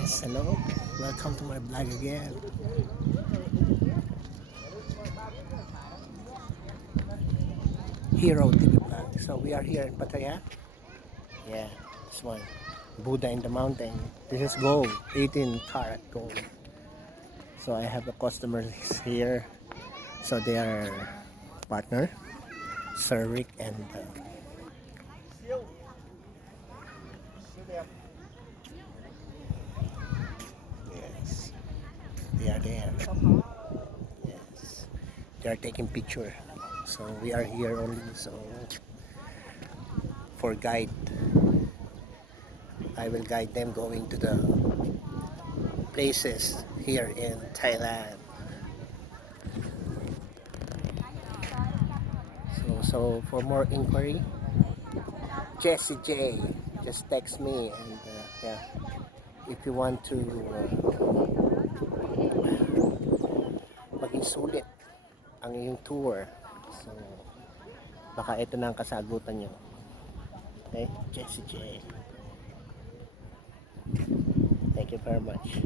Yes, hello. Welcome to my vlog again. Hero TV vlog. So we are here in Pattaya. Yeah, this one. Buddha in the mountain. This is gold, 18 karat gold. So I have the customers here. So they are partner, Sir Rick and yes, they are there. Yes, they are taking picture. So we are here only. So for guide, I will guide them going to the places here in Thailand. So for more inquiry, Jessie J, just text me and yeah, if you want to maging sulit ang iyong tour, so baka ito na ang kasagutan nyo. Okay, Jessie J. Thank you very much.